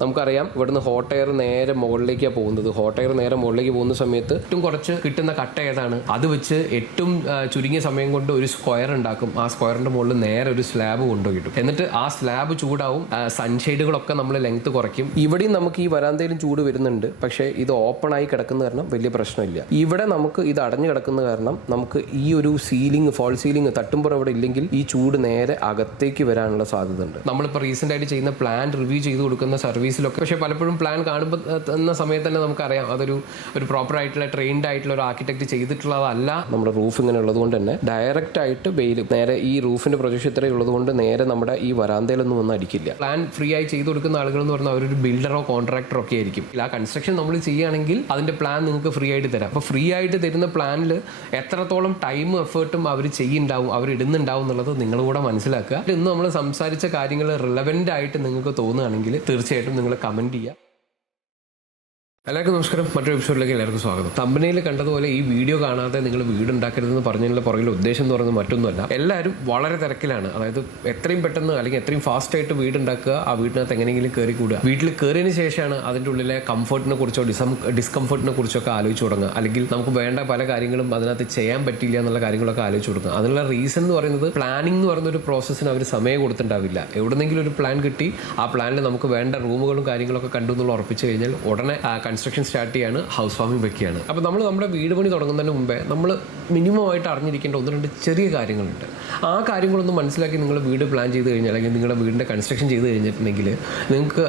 നമുക്കറിയാം ഇവിടുന്ന് hot air നേരെ മുകളിലേക്കാണ് പോകുന്നത്. ഹോട്ട് എയർ നേരെ മുകളിലേക്ക് പോകുന്ന സമയത്ത് ഏറ്റവും കുറച്ച് കിട്ടുന്ന കട്ട ഏതാണ്, അത് വെച്ച് ഏറ്റവും ചുരുങ്ങിയ സമയം കൊണ്ട് ഒരു സ്ക്വയർ ഉണ്ടാക്കും. ആ സ്ക്വയറിന്റെ മുകളിൽ നേരെ ഒരു സ്ലാബ് കൊണ്ടുപോയിട്ടു. എന്നിട്ട് ആ സ്ലാബ് ചൂടാവും. സൺഷെയ്ഡുകളൊക്കെ നമ്മൾ ലെങ്ത് കുറയ്ക്കും. ഇവിടെയും നമുക്ക് ഈ വരാന്തയിലും ചൂട് വരുന്നുണ്ട്. പക്ഷേ ഇത് ഓപ്പൺ ആയി കിടക്കുന്ന കാരണം വലിയ പ്രശ്നമില്ല. ഇവിടെ നമുക്ക് ഇത് അടഞ്ഞു കിടക്കുന്ന കാരണം നമുക്ക് ഈ ഒരു സീലിംഗ്, ഫോൾ സീലിംഗ് തട്ടുമ്പുറം ഇവിടെ ഇല്ലെങ്കിൽ ഈ ചൂട് നേരെ അകത്തേക്ക് വരാനുള്ള സാധ്യത ഉണ്ട്. നമ്മളിപ്പോൾ റീസെന്റ് ആയിട്ട് ചെയ്യുന്ന പ്ലാൻ റിവ്യൂ ചെയ്ത് കൊടുക്കുന്ന സർവീസിലൊക്കെ പക്ഷേ പലപ്പോഴും പ്ലാൻ കാണുമ്പോൾ എന്ന സമയത്ത് തന്നെ നമുക്കറിയാം അതൊരു പ്രോപ്പർ ആയിട്ടുള്ള ട്രെയിൻഡ് ആയിട്ടുള്ള ഒരു ആർക്കിടെക്ട് ചെയ്തിട്ടുള്ളതല്ല. നമ്മുടെ റൂഫ് ഇങ്ങനെ ഉള്ളത് കൊണ്ട് തന്നെ ഡയറക്റ്റ് ആയിട്ട് വെയിൽ നേരെ ഈ റൂഫിന്റെ പ്രൊജക്ഷൻ ഇത്രയും ഉള്ളത് കൊണ്ട് നേരെ നമ്മുടെ ഈ വരാന്തയിലൊന്നും ഒന്നും അടിക്കില്ല. പ്ലാൻ ഫ്രീ ആയി ചെയ്ത് കൊടുക്കുന്ന ആളുകൾ എന്ന് പറഞ്ഞാൽ അവരൊരു ബിൽഡറോ കോൺട്രാക്ടറോ ഒക്കെ ആയിരിക്കും. ആ കൺസ്ട്രക്ഷൻ നമ്മൾ ചെയ്യുകയാണെങ്കിൽ അതിന്റെ പ്ലാൻ നിങ്ങൾക്ക് ഫ്രീ ആയിട്ട് തരാം. അപ്പോൾ ഫ്രീ ആയിട്ട് തരുന്ന പ്ലാനിൽ എത്രത്തോളം ടൈമും എഫേർട്ടും അവർ ചെയ്യുന്നുണ്ടാവും, അവർ ഇടുന്നുണ്ടാവും എന്നുള്ളത് നിങ്ങൾ കൂടെ മനസ്സിലാക്കുക. ഇന്ന് നമ്മൾ സംസാരിച്ച കാര്യങ്ങൾ റിലവൻ്റ് ആയിട്ട് നിങ്ങൾക്ക് തോന്നുകയാണെങ്കിൽ തീർച്ചയായിട്ടും നിങ്ങൾ കമൻറ്റ് ചെയ്യുക. എല്ലാവർക്കും നമസ്കാരം. മറ്റൊരു എപ്പിസോഡിലേക്ക് എല്ലാവർക്കും സ്വാഗതം. തമ്പനയിൽ കണ്ടതുപോലെ ഈ വീഡിയോ കാണാതെ നിങ്ങൾ വീട് ഉണ്ടാക്കരുതെന്ന് പറഞ്ഞതിനുള്ള പുറകിലെ ഉദ്ദേശം എന്ന് പറയുന്നത് മറ്റൊന്നുമല്ല. എല്ലാവരും വളരെ തിരക്കിലാണ്. അതായത് എത്രയും പെട്ടെന്ന് അല്ലെങ്കിൽ എത്രയും ഫാസ്റ്റ് ആയിട്ട് വീട് ഉണ്ടാക്കുക, ആ വീടിനകത്ത് എങ്ങനെയെങ്കിലും കയറി കൂടുക. വീട്ടിൽ കയറിയതിന് ശേഷമാണ് അതിൻ്റെ ഉള്ളിലെ കംഫർട്ടിനെ കുറിച്ചോ ഡിസ്കംഫർട്ടിനെ കുറിച്ചൊക്കെ ആലോചിച്ച് തുടങ്ങുക. അല്ലെങ്കിൽ നമുക്ക് വേണ്ട പല കാര്യങ്ങളും അതിനകത്ത് ചെയ്യാൻ പറ്റില്ല എന്നുള്ള കാര്യങ്ങളൊക്കെ ആലോചിച്ച് കൊടുക്കുക. അതിനുള്ള റീസൺ എന്ന് പറയുന്നത് പ്ലാനിംഗ് എന്ന് പറയുന്ന ഒരു പ്രോസസ്സിന് അവർ സമയം കൊടുത്തിട്ടുണ്ടാവില്ല. എവിടെന്നെങ്കിലും ഒരു പ്ലാൻ കിട്ടി, ആ പ്ലാനിൽ നമുക്ക് വേണ്ട റൂമുകളും കാര്യങ്ങളൊക്കെ കണ്ടു എന്നുള്ള ഉറപ്പിച്ച് കഴിഞ്ഞാൽ ഉടനെ കൺസ്ട്രക്ഷൻ സ്റ്റാർട്ട് ചെയ്യാണ്, ഹൗസ് വാമിംഗ് വെക്കുകയാണ്. അപ്പോൾ നമ്മൾ നമ്മുടെ വീട് പണി തുടങ്ങുന്നതിന് മുമ്പേ നമ്മൾ മിനിമമായിട്ട് അറിഞ്ഞിരിക്കേണ്ട 1-2 ചെറിയ കാര്യങ്ങളുണ്ട്. ആ കാര്യങ്ങളൊന്നും മനസ്സിലാക്കി നിങ്ങൾ വീട് പ്ലാൻ ചെയ്ത് കഴിഞ്ഞാൽ അല്ലെങ്കിൽ നിങ്ങളുടെ വീടിൻ്റെ കൺസ്ട്രക്ഷൻ ചെയ്ത് കഴിഞ്ഞിട്ടുണ്ടെങ്കിൽ നിങ്ങൾക്ക്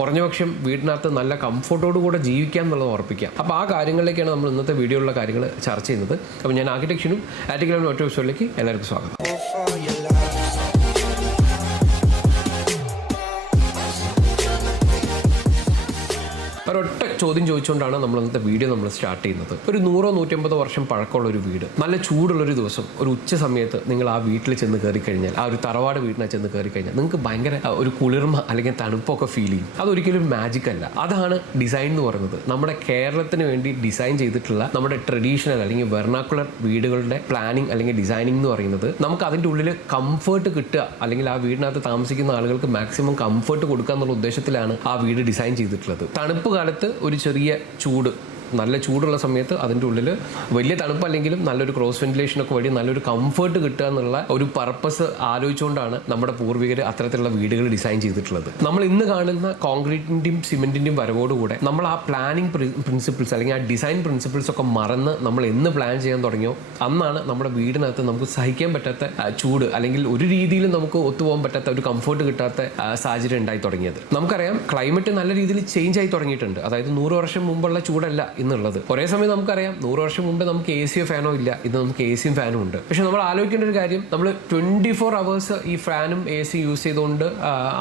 കുറഞ്ഞപക്ഷം വീടിനകത്ത് നല്ല കംഫർട്ടോടു കൂടെ ജീവിക്കാം എന്നുള്ളത് ഉറപ്പിക്കാം. അപ്പോൾ ആ കാര്യങ്ങളിലേക്കാണ് നമ്മൾ ഇന്നത്തെ വീഡിയോയിലുള്ള കാര്യങ്ങൾ ചർച്ച ചെയ്യുന്നത്. അപ്പോൾ ഞാൻ ആർക്കിടെക്ചറും ആർട്ടിക്കലും മറ്റൊരു എപ്പിസോഡിലേക്ക് എല്ലാവർക്കും സ്വാഗതം. ഒരൊറ്റ ചോദ്യം ചോദിച്ചുകൊണ്ടാണ് നമ്മൾ ഇന്നത്തെ വീഡിയോ നമ്മൾ സ്റ്റാർട്ട് ചെയ്യുന്നത്. ഒരു 100-150 വർഷം പഴക്കമുള്ള ഒരു വീട്, നല്ല ചൂടുള്ളൊരു ദിവസം, ഒരു ഉച്ച സമയത്ത് നിങ്ങൾ ആ വീട്ടിൽ ചെന്ന് കയറി കഴിഞ്ഞാൽ, ആ ഒരു തറവാട് വീട്ടിനകത്ത് ചെന്ന് കയറി കഴിഞ്ഞാൽ നിങ്ങൾക്ക് ഭയങ്കര ഒരു കുളിർമ അല്ലെങ്കിൽ തണുപ്പൊക്കെ ഫീൽ ചെയ്യും. അതൊരിക്കലും മാജിക് അല്ല. അതാണ് ഡിസൈൻ എന്ന് പറയുന്നത്. നമ്മുടെ കേരളത്തിന് വേണ്ടി ഡിസൈൻ ചെയ്തിട്ടുള്ള നമ്മുടെ ട്രഡീഷണൽ അല്ലെങ്കിൽ വെർണാക്കുലർ വീടുകളുടെ പ്ലാനിങ് അല്ലെങ്കിൽ ഡിസൈനിങ് എന്ന് പറയുന്നത് നമുക്ക് അതിൻ്റെ ഉള്ളിൽ കംഫേർട്ട് കിട്ടുക, അല്ലെങ്കിൽ ആ വീടിനകത്ത് താമസിക്കുന്ന ആളുകൾക്ക് മാക്സിമം കംഫേർട്ട് കൊടുക്കുക എന്നുള്ള ഉദ്ദേശത്തിലാണ് ആ വീട് ഡിസൈൻ ചെയ്തിട്ടുള്ളത്. തണുപ്പ് കാലത്ത് ഒരു ചെറിയ ചൂട്, നല്ല ചൂടുള്ള സമയത്ത് അതിൻ്റെ ഉള്ളിൽ വലിയ തണുപ്പല്ലെങ്കിലും നല്ലൊരു ക്രോസ് വെന്റിലേഷനൊക്കെ വഴി നല്ലൊരു കംഫർട്ട് കിട്ടുക എന്നുള്ള ഒരു പർപ്പസ് ആലോചിച്ചുകൊണ്ടാണ് നമ്മുടെ പൂർവികർ അത്തരത്തിലുള്ള വീടുകൾ ഡിസൈൻ ചെയ്തിട്ടുള്ളത്. നമ്മൾ ഇന്ന് കാണുന്ന കോൺക്രീറ്റിൻ്റെയും സിമെൻറ്റിൻ്റെയും വരവോടുകൂടെ നമ്മൾ ആ പ്ലാനിങ് പ്രിൻസിപ്പിൾസ് അല്ലെങ്കിൽ ആ ഡിസൈൻ പ്രിൻസിപ്പിൾസ് ഒക്കെ മറന്ന് നമ്മൾ എന്ന് പ്ലാൻ ചെയ്യാൻ തുടങ്ങിയോ അന്നാണ് നമ്മുടെ വീടിനകത്ത് നമുക്ക് സഹിക്കാൻ പറ്റാത്ത ചൂട് അല്ലെങ്കിൽ ഒരു രീതിയിലും നമുക്ക് ഒത്തുപോകാൻ പറ്റാത്ത ഒരു കംഫർട്ട് കിട്ടാത്ത സാഹചര്യം ഉണ്ടായി തുടങ്ങിയത്. നമുക്കറിയാം ക്ലൈമറ്റ് നല്ല രീതിയിൽ ചേഞ്ച് ആയി തുടങ്ങിയിട്ടുണ്ട്. അതായത് 100 വർഷം മുമ്പുള്ള ചൂടല്ല എന്നുള്ളത്. ഒരേ സമയം നമുക്കറിയാം 100 വർഷം മുമ്പ് നമുക്ക് AC ഫാനോ ഇല്ല, ഇന്ന് നമുക്ക് AC ഫാനും ഉണ്ട്. പക്ഷെ നമ്മൾ ആലോചിക്കേണ്ട ഒരു കാര്യം, നമ്മൾ 24 അവേഴ്സ് ഈ ഫാനും AC യൂസ് ചെയ്തുകൊണ്ട്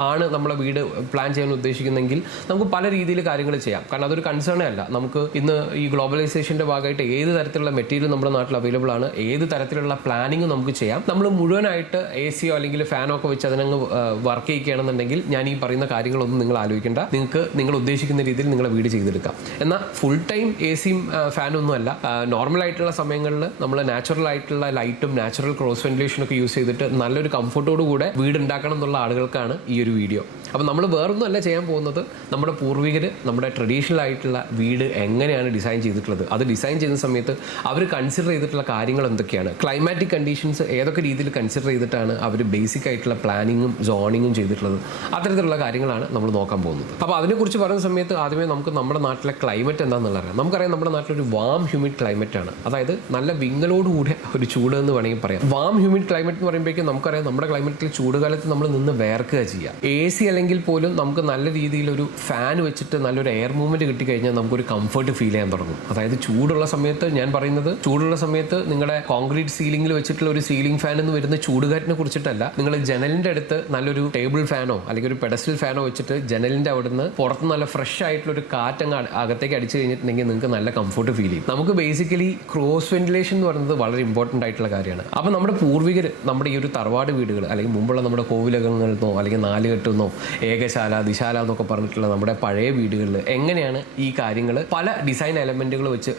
ആണ് നമ്മളെ വീട് പ്ലാൻ ചെയ്യാൻ ഉദ്ദേശിക്കുന്നെങ്കിൽ നമുക്ക് പല രീതിയിൽ കാര്യങ്ങൾ ചെയ്യാം. കാരണം അതൊരു കൺസേണേ അല്ല. നമുക്ക് ഇന്ന് ഈ ഗ്ലോബലൈസേഷന്റെ ഭാഗമായിട്ട് ഏത് തരത്തിലുള്ള മെറ്റീരിയൽ നമ്മുടെ നാട്ടിൽ അവൈലബിൾ ആണ്, ഏത് തരത്തിലുള്ള പ്ലാനിങ് നമുക്ക് ചെയ്യാം. നമ്മൾ മുഴുവനായിട്ട് AC അല്ലെങ്കിൽ ഫാനോ ഒക്കെ വെച്ച് അതിനങ്ങ് വർക്ക് ചെയ്യിക്കുകയാണെന്നുണ്ടെങ്കിൽ ഞാൻ ഈ പറയുന്ന കാര്യങ്ങളൊന്നും നിങ്ങൾ ആലോചിക്കേണ്ട. നിങ്ങൾക്ക് നിങ്ങൾ ഉദ്ദേശിക്കുന്ന രീതിയിൽ നിങ്ങളെ വീട് ചെയ്തെടുക്കാം. എന്നാൽ ഫുൾ ടൈം AC-യും ഫാനൊന്നും അല്ല. നോർമൽ ആയിട്ടുള്ള സമയങ്ങളിൽ നമ്മൾ നാച്ചുറൽ ആയിട്ടുള്ള ലൈറ്റും നാച്ചുറൽ ക്രോസ് വെന്റിലേഷനും ഒക്കെ യൂസ് ചെയ്തിട്ട് നല്ലൊരു കംഫർട്ടോടു കൂടെ വീട് ഉണ്ടാക്കണം എന്നുള്ള ആളുകൾക്കാണ് ഈ ഒരു വീഡിയോ. അപ്പോൾ നമ്മൾ വേറൊന്നും അല്ല ചെയ്യാൻ പോകുന്നത്, നമ്മുടെ പൂർവികർ നമ്മുടെ ട്രഡീഷണൽ ആയിട്ടുള്ള വീട് എങ്ങനെയാണ് ഡിസൈൻ ചെയ്തിട്ടുള്ളത്, അത് ഡിസൈൻ ചെയ്യുന്ന സമയത്ത് അവർ കൺസിഡർ ചെയ്തിട്ടുള്ള കാര്യങ്ങൾ എന്തൊക്കെയാണ്, ക്ലൈമാറ്റിക് കണ്ടീഷൻസ് ഏതൊക്കെ രീതിയിൽ കൺസിഡർ ചെയ്തിട്ടാണ് അവർ ബേസിക് ആയിട്ടുള്ള പ്ലാനിങ്ങും സോണിങ്ങും ചെയ്തിട്ടുള്ളത്, അത്തരത്തിലുള്ള കാര്യങ്ങളാണ് നമ്മൾ നോക്കാൻ പോകുന്നത്. അപ്പോൾ അതിനെക്കുറിച്ച് പറയുന്ന സമയത്ത് ആദ്യമേ നമുക്ക് നമ്മുടെ നാട്ടിലെ ക്ലൈമറ്റ് എന്താണെന്നുള്ള അറിയാം. നമുക്കറിയാം നമ്മുടെ നാട്ടിലൊരു വാം ഹ്യൂമിഡ് ക്ലൈമറ്റ് ആണ്. അതായത് നല്ല വിങ്ങലോടുകൂടെ ഒരു ചൂട് എന്ന് വേണമെങ്കിൽ പറയാം. വാം ഹ്യൂമിഡ് ക്ലൈമറ്റ് എന്ന് പറയുമ്പോഴേക്കും നമുക്കറിയാം നമ്മുടെ ക്ലൈമറ്റിൽ ചൂടുകാലത്ത് നമ്മൾ നിന്ന് വേർക്കുക ചെയ്യുക. AC അല്ലെങ്കിൽ പോലും നമുക്ക് നല്ല രീതിയിൽ ഒരു ഫാൻ വെച്ചിട്ട് നല്ലൊരു എയർ മൂവ്മെന്റ് കിട്ടിക്കഴിഞ്ഞാൽ നമുക്കൊരു കംഫർട്ട് ഫീൽ ചെയ്യാൻ തുടങ്ങും. അതായത് ചൂടുള്ള സമയത്ത്, ഞാൻ പറയുന്നത് ചൂടുള്ള സമയത്ത് നിങ്ങളുടെ കോൺക്രീറ്റ് സീലിംഗിൽ വെച്ചിട്ടുള്ള ഒരു സീലിംഗ് ഫാൻ എന്ന് വരുന്ന ചൂടുകാറ്റിനെ കുറിച്ചിട്ടല്ല. നിങ്ങൾ ജനലിന്റെ അടുത്ത് നല്ലൊരു ടേബിൾ ഫാനോ അല്ലെങ്കിൽ ഒരു പെഡസ്റ്റൽ ഫാനോ വെച്ചിട്ട് ജനലിന്റെ അവിടുന്ന് പുറത്ത് നല്ല ഫ്രഷ് ആയിട്ടുള്ള ഒരു കാറ്റങ്ങ് അകത്തേക്ക് അടിച്ചു കഴിഞ്ഞിട്ടുണ്ടെങ്കിൽ നിങ്ങൾക്ക് നല്ല കംഫർട്ട് ഫീൽ ചെയ്യും. നമുക്ക് ബേസിക്കലി ക്രോസ് വെന്റിലേഷൻ എന്ന് പറയുന്നത് വളരെ ഇമ്പോർട്ടൻ്റ് ആയിട്ടുള്ള കാര്യമാണ്. അപ്പോൾ നമ്മുടെ പൂർവികർ നമ്മുടെ ഈ ഒരു തറവാട് വീടുകൾ അല്ലെങ്കിൽ മുമ്പുള്ള നമ്മുടെ കോവിലകങ്ങളിൽ നിന്നോ അല്ലെങ്കിൽ നാലുകെട്ടുന്നോ ഏകശാല, ദിശാല എന്നൊക്കെ പറഞ്ഞിട്ടുള്ള നമ്മുടെ പഴയ വീടുകളിൽ എങ്ങനെയാണ് ഈ കാര്യങ്ങൾ പല ഡിസൈൻ എലമെൻറ്റുകൾ വെച്ച്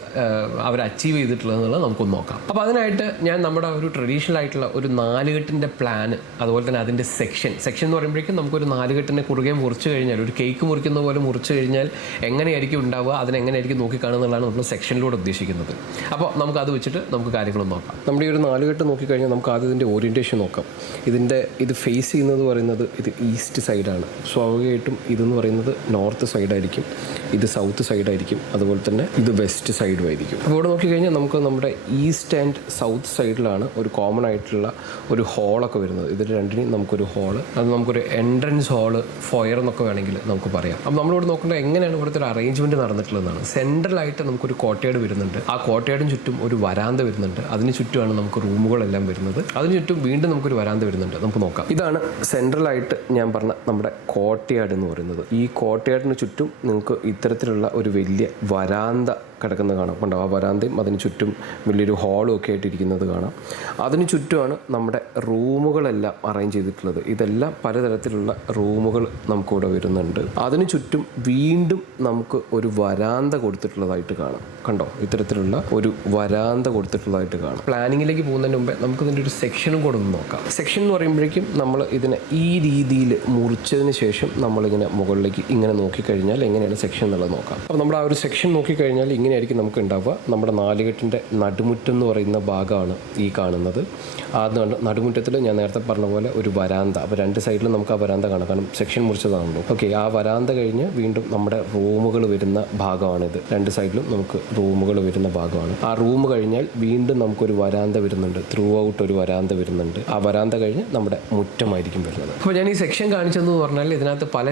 അവർ അച്ചീവ് ചെയ്തിട്ടുള്ളതെന്നുള്ളത് നമുക്കൊന്ന് നോക്കാം. അപ്പോൾ അതിനായിട്ട് ഞാൻ നമ്മുടെ ഒരു ട്രഡീഷണൽ ആയിട്ടുള്ള ഒരു 4 കെട്ടിൻ്റെ പ്ലാന്, അതുപോലെ തന്നെ അതിൻ്റെ സെക്ഷൻ എന്ന് പറയുമ്പോഴേക്കും നമുക്കൊരു 4 കെട്ടിനെ കുറുകെ മുറിച്ച് കഴിഞ്ഞാൽ, ഒരു കേക്ക് മുറിക്കുന്ന പോലെ മുറിച്ച് കഴിഞ്ഞാൽ എങ്ങനെയായിരിക്കും ഉണ്ടാവുക, അതിനെങ്ങനെയായിരിക്കും നോക്കിക്കാണുന്നതാണ് നമ്മൾ സെക്ഷനിലൂടെ ഉദ്ദേശിക്കുന്നത്. അപ്പോൾ നമുക്കത് വെച്ചിട്ട് നമുക്ക് കാര്യങ്ങളൊന്നും നോക്കാം. നമ്മുടെ ഈ ഒരു 4 കെട്ട് നോക്കിക്കഴിഞ്ഞാൽ നമുക്ക് ആദ്യം ഇതിൻ്റെ ഓറിയൻറ്റേഷൻ നോക്കാം. ഇത് ഫേസ് ചെയ്യുന്നത് പറയുന്നത് ഇത് ഈസ്റ്റ് സൈഡാണ്. സ്വാഭാവികമായിട്ടും ഇതെന്ന് പറയുന്നത് നോർത്ത് സൈഡായിരിക്കും, ഇത് സൗത്ത് സൈഡായിരിക്കും, അതുപോലെ തന്നെ ഇത് വെസ്റ്റ് സൈഡും ആയിരിക്കും. അപ്പോൾ ഇവിടെ നോക്കിക്കഴിഞ്ഞാൽ നമുക്ക് നമ്മുടെ ഈസ്റ്റ് ആൻഡ് സൗത്ത് സൈഡിലാണ് ഒരു കോമൺ ആയിട്ടുള്ള ഒരു ഹോളൊക്കെ വരുന്നത്. ഇതിൽ രണ്ടിനും നമുക്കൊരു ഹോള്, അത് നമുക്കൊരു എൻട്രൻസ് ഹോള്, ഫൊയർ എന്നൊക്കെ വേണമെങ്കിൽ നമുക്ക് പറയാം. അപ്പോൾ നമ്മളിവിടെ നോക്കേണ്ടത് എങ്ങനെയാണ് ഇവിടുത്തെ ഒരു അറേഞ്ച്മെൻറ്റ് നടന്നിട്ടുള്ളതാണ്. സെൻട്രലായിട്ട് നമുക്കൊരു കോട്ടയാട് വരുന്നുണ്ട്, ആ കോട്ടയാടിന് ചുറ്റും ഒരു വരാന്ത വരുന്നുണ്ട്, അതിന് ചുറ്റുമാണ് നമുക്ക് റൂമുകളെല്ലാം വരുന്നത്, അതിന് ചുറ്റും വീണ്ടും നമുക്കൊരു വരാന്ത വരുന്നുണ്ട്. നമുക്ക് നോക്കാം. ഇതാണ് സെൻട്രലായിട്ട് ഞാൻ പറഞ്ഞ നമ്മുടെ കോട്ടയാട് എന്ന് പറയുന്നത്. ഈ കോട്ടയാടിന് ചുറ്റും നിങ്ങൾക്ക് ഇത്തരത്തിലുള്ള ഒരു വലിയ വരാന്ത കിടക്കുന്നത് കാണാം. കണ്ടോ, ആ വരാന്തയും അതിന് ചുറ്റും വലിയൊരു ഹോളും ഒക്കെ ആയിട്ടിരിക്കുന്നത് കാണാം. അതിന് ചുറ്റുമാണ് നമ്മുടെ റൂമുകളെല്ലാം അറേഞ്ച് ചെയ്തിട്ടുള്ളത്. ഇതെല്ലാം പലതരത്തിലുള്ള റൂമുകൾ നമുക്കിവിടെ വരുന്നുണ്ട്. അതിന് ചുറ്റും വീണ്ടും നമുക്ക് ഒരു വരാന്ത കൊടുത്തിട്ടുള്ളതായിട്ട് കാണാം. കണ്ടോ, ഇത്തരത്തിലുള്ള ഒരു വരാന്ത കൊടുത്തിട്ടുള്ളതായിട്ട് കാണാം. പ്ലാനിങ്ങിലേക്ക് പോകുന്നതിന് മുമ്പേ നമുക്കിതിൻ്റെ ഒരു സെക്ഷനും കൂടെ ഒന്ന് നോക്കാം. സെക്ഷൻ എന്ന് പറയുമ്പോഴേക്കും നമ്മൾ ഇതിനെ ഈ രീതിയിൽ മുറിച്ചതിന് ശേഷം നമ്മളിങ്ങനെ മുകളിലേക്ക് ഇങ്ങനെ നോക്കിക്കഴിഞ്ഞാൽ എങ്ങനെയാണ് സെക്ഷൻ എന്നുള്ളത് നോക്കാം. അപ്പോൾ നമ്മുടെ ആ ഒരു സെക്ഷൻ നോക്കിക്കഴിഞ്ഞാൽ ഇങ്ങനെയായിരിക്കും നമുക്ക് ഉണ്ടാവുക. നമ്മുടെ 4 കെട്ടിൻ്റെ നടുമുറ്റം എന്ന് പറയുന്ന ഭാഗമാണ് ഈ കാണുന്നത്. ആ നടുമുറ്റത്തിൽ ഞാൻ നേരത്തെ പറഞ്ഞ പോലെ ഒരു വരാന്ത. അപ്പോൾ 2 സൈഡിലും നമുക്ക് ആ വരാന്ത കാണാം, കാരണം സെക്ഷൻ മുറിച്ചതാണല്ലോ. ഓക്കെ, ആ വരാന്ത കഴിഞ്ഞ് വീണ്ടും നമ്മുടെ റൂമുകൾ വരുന്ന ഭാഗമാണിത്. 2 സൈഡിലും നമുക്ക് റൂമുകൾ വരുന്ന ഭാഗമാണ്. ആ റൂം കഴിഞ്ഞാൽ വീണ്ടും നമുക്കൊരു വരാന്ത വരുന്നുണ്ട്, ത്രൂ ഔട്ട് ഒരു വരാന്ത വരുന്നുണ്ട്. ആ വരാന്ത കഴിഞ്ഞ് നമ്മുടെ മുറ്റമായിരിക്കും വരുന്നത്. അപ്പോൾ ഞാൻ ഈ സെക്ഷൻ കാണിച്ചതെന്ന് പറഞ്ഞാൽ ഇതിനകത്ത് പല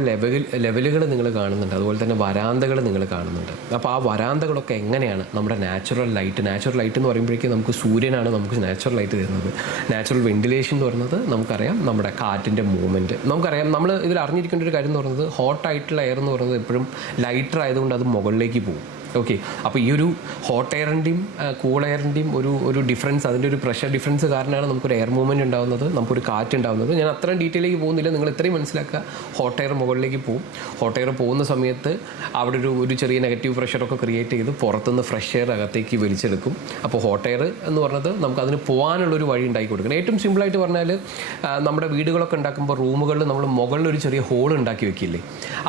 ലെവലുകൾ നിങ്ങൾ കാണുന്നുണ്ട്, അതുപോലെ തന്നെ വരാന്തകൾ നിങ്ങൾ കാണുന്നുണ്ട്. അപ്പോൾ ആ വരാന്തകളൊക്കെ എങ്ങനെയാണ് നമ്മുടെ നാച്ചുറൽ ലൈറ്റ് എന്ന് പറയുമ്പോഴേക്കും നമുക്ക് സൂര്യനാണ് നമുക്ക് നാച്ചുറൽ ലൈറ്റ് തരുന്നത്. നാച്ചുറൽ വെന്റിലേഷൻ എന്ന് പറയുന്നത് നമുക്കറിയാം, നമ്മുടെ കാറ്റിൻ്റെ മൂവ്മെൻറ്റ് നമുക്കറിയാം. നമ്മൾ ഇതിൽ അറിഞ്ഞിരിക്കേണ്ട ഒരു കാര്യം എന്ന് പറയുന്നത് ഹോട്ടായിട്ടുള്ള എയർ എന്ന് പറയുന്നത് എപ്പോഴും ലൈറ്റർ ആയതുകൊണ്ട് അത് മുകളിലേക്ക് പോകും. ഓക്കെ, അപ്പോൾ ഈ ഒരു ഹോട്ട് എയറിൻ്റെയും കൂൾ എയറിൻ്റെയും ഒരു ഡിഫറൻസ്, അതിൻ്റെ ഒരു പ്രഷർ ഡിഫറൻസ് കാരണമാണ് നമുക്കൊരു എയർ മൂവ്മെൻറ്റ് ഉണ്ടാകുന്നത്, നമുക്കൊരു കാറ്റ് ഉണ്ടാകുന്നത്. ഞാൻ അത്രയും ഡീറ്റെയിലേക്ക് പോകുന്നില്ല, നിങ്ങൾ ഇത്രയും മനസ്സിലാക്കുക. ഹോട്ട് എയർ മുകളിലേക്ക് പോകും. ഹോട്ട് എയർ പോകുന്ന സമയത്ത് അവിടെ ഒരു ചെറിയ നെഗറ്റീവ് പ്രഷറൊക്കെ ക്രിയേറ്റ് ചെയ്ത് പുറത്തുനിന്ന് ഫ്രഷ് എയർ അകത്തേക്ക് വലിച്ചെടുക്കും. അപ്പോൾ ഹോട്ട് എയർ എന്ന് പറഞ്ഞത് നമുക്ക് അതിന് പോകാനുള്ളൊരു വഴി ഉണ്ടാക്കി കൊടുക്കണം. ഏറ്റവും സിമ്പിളായിട്ട് പറഞ്ഞാൽ നമ്മുടെ വീടുകളൊക്കെ ഉണ്ടാക്കുമ്പോൾ റൂമുകളിൽ നമ്മൾ മുകളിൽ ഒരു ചെറിയ ഹോൾ ഉണ്ടാക്കി വെക്കില്ലേ,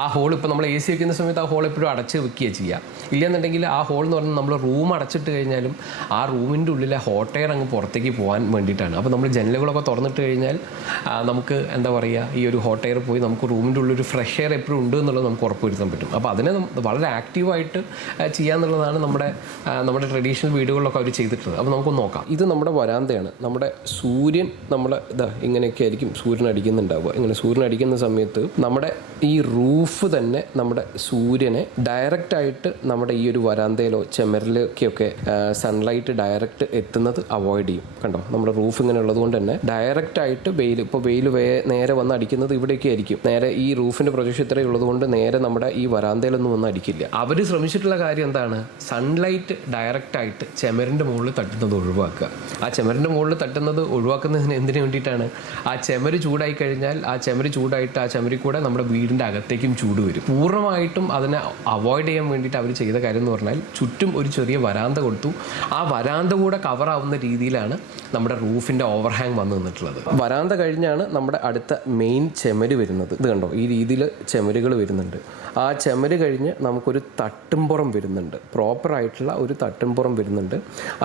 ആ ഹോൾ ഇപ്പോൾ നമ്മൾ AC വെക്കുന്ന സമയത്ത് ആ ഹോൾ എപ്പോഴും അടച്ച് വെക്കുകയാണ് ചെയ്യുക. ഇല്ലെന്നുണ്ടെങ്കിൽ ആ ഹോൾ എന്ന് പറഞ്ഞാൽ നമ്മൾ റൂം അടച്ചിട്ട് കഴിഞ്ഞാലും ആ റൂമിൻ്റെ ഉള്ളിലെ ഹോട്ട് എയർ അങ്ങ് പുറത്തേക്ക് പോകാൻ വേണ്ടിയിട്ടാണ്. അപ്പോൾ നമ്മൾ ജനലുകളൊക്കെ തുറന്നിട്ട് കഴിഞ്ഞാൽ നമുക്ക് എന്താ പറയുക, ഈ ഒരു ഹോട്ട് എയർ പോയി നമുക്ക് റൂമിൻ്റെ ഉള്ളിൽ ഒരു ഫ്രഷ് എയർ എപ്പോഴും ഉണ്ട് എന്നുള്ളത് നമുക്ക് ഉറപ്പുവരുത്താൻ പറ്റും. അപ്പോൾ അതിനെ വളരെ ആക്റ്റീവായിട്ട് ചെയ്യാന്നുള്ളതാണ് നമ്മുടെ ട്രഡീഷണൽ വീടുകളിലൊക്കെ അവർ ചെയ്തിട്ടുള്ളത്. അപ്പോൾ നമുക്കൊന്ന് നോക്കാം. ഇത് നമ്മുടെ വരാന്തയാണ്. നമ്മുടെ സൂര്യൻ ഇങ്ങനെയൊക്കെ ആയിരിക്കും സൂര്യൻ അടിക്കുന്നുണ്ടാവുക. ഇങ്ങനെ സൂര്യൻ അടിക്കുന്ന സമയത്ത് നമ്മുടെ ഈ റൂഫ് തന്നെ നമ്മുടെ സൂര്യനെ ഡയറക്റ്റായിട്ട് നമ്മുടെ ഈ ഒരു വരാന്തയിലോ ചെമരിലൊക്കെ സൺലൈറ്റ് ഡയറക്റ്റ് എത്തുന്നത് അവോയ്ഡ് ചെയ്യും. കണ്ടോ, നമ്മുടെ റൂഫ് ഇങ്ങനെ ഉള്ളത് കൊണ്ട് തന്നെ ഡയറക്റ്റായിട്ട് വെയിൽ നേരെ വന്ന് അടിക്കുന്നത് ഇവിടേക്ക് ആയിരിക്കും. നേരെ ഈ റൂഫിൻ്റെ പ്രൊജക്ഷൻ ഇത്രയും ഉള്ളത് കൊണ്ട് നേരെ നമ്മുടെ ഈ വരാന്തയിലൊന്നും വന്ന് അടിക്കില്ല. അവർ ശ്രമിച്ചിട്ടുള്ള കാര്യം എന്താണ്, സൺലൈറ്റ് ഡയറക്റ്റായിട്ട് ചെമരിൻ്റെ മുകളിൽ തട്ടുന്നത് ഒഴിവാക്കുക. ആ ചെമരിൻ്റെ മുകളിൽ തട്ടുന്നത് ഒഴിവാക്കുന്നതിന് എന്തിനു വേണ്ടിയിട്ടാണ്, ആ ചെമര് ചൂടായി കഴിഞ്ഞാൽ ആ ചെമരിൽ കൂടെ നമ്മുടെ വീടിൻ്റെ അകത്തേക്കും ചൂട് വരും. പൂർണ്ണമായിട്ടും അതിനെ അവോയ്ഡ് ചെയ്യാൻ വേണ്ടിയിട്ട് അവർ ചെയ്ത കാര്യം എന്ന് പറഞ്ഞാൽ ചുറ്റും ഒരു ചെറിയ വരാന്ത കൊടുത്തു. ആ വരാന്ത കൂടെ കവറാവുന്ന രീതിയിലാണ് നമ്മുടെ റൂഫിൻ്റെ ഓവർഹാങ് വന്നു നിന്നിട്ടുള്ളത്. വരാന്ത കഴിഞ്ഞാണ് നമ്മുടെ അടുത്ത മെയിൻ ചെമര് വരുന്നത്. ഇത് കണ്ടോ, ഈ രീതിയിൽ ചെമരുകൾ വരുന്നുണ്ട്. ആ ചെമര് കഴിഞ്ഞ് നമുക്കൊരു തട്ടുംപുറം വരുന്നുണ്ട്, പ്രോപ്പറായിട്ടുള്ള ഒരു തട്ടുംപുറം വരുന്നുണ്ട്.